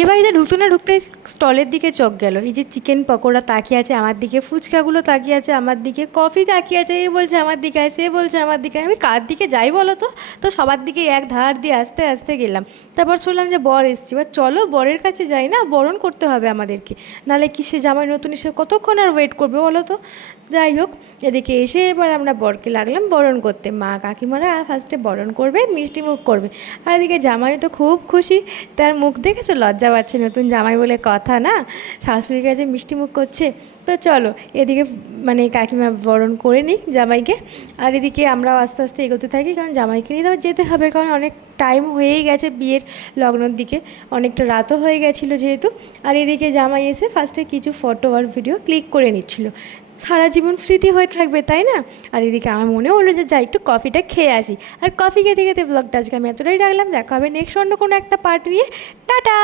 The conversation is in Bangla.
এ বাড়িতে ঢুকতে না ঢুকতে স্টলের দিকে চোখ গেল। এই যে চিকেন পকোড়া তাকিয়ে আছে আমার দিকে, ফুচকাগুলো তাকিয়ে আছে আমার দিকে, কফি তাকিয়ে আছে, এ বলছে আমার দিকে আয়, সে বলছে আমার দিকে আয়। আমি কার দিকে যাই বলো তো? তো সবার দিকে এক ধার দিয়ে আস্তে আস্তে গেলাম। তারপর শুনলাম যে বর এসছে, এবার চলো বরের কাছে যাই, না বরণ করতে হবে আমাদেরকে, নাহলে কি সে জামাই নতুন এসে কতক্ষণ আর ওয়েট করবে বলো তো। যাই হোক, এদিকে এসে এবার আমরা বরকে লাগলাম বরণ করতে। মা কাকিমারা ফার্স্টে বরণ করবে, মিষ্টি মুখ করবে। আর এদিকে জামাই তো খুব খুশি, তার মুখ দেখেছো, লজ্জা পাচ্ছে, নতুন জামাই বলে কথা না, শাশুড়ির কাছে মিষ্টি মুখ করছে। তো চলো এদিকে মানে কাকিমা বরণ করে নিই জামাইকে, আর এদিকে আমরাও আস্তে আস্তে এগোতে থাকি, কারণ জামাইকে নিয়ে তো যেতে হবে, কারণ অনেক টাইম হয়েই গেছে বিয়ের লগ্নর দিকে, অনেকটা রাতও হয়ে গেছিলো যেহেতু। আর এদিকে জামাই এসে ফার্স্টে কিছু ফটো আর ভিডিও ক্লিক করে নিচ্ছিল, সারা জীবন স্মৃতি হয়ে থাকবে তাই না। আর এদিকে আমার মনে হলো যে যাই একটু কফিটা খেয়ে আসি, আর কফি খেতে খেতে ব্লগটা আজকে আমি এতটাই রাখলাম। দেখা হবে নেক্সট অন্য কোনো একটা পার্ট নিয়ে। টাটা।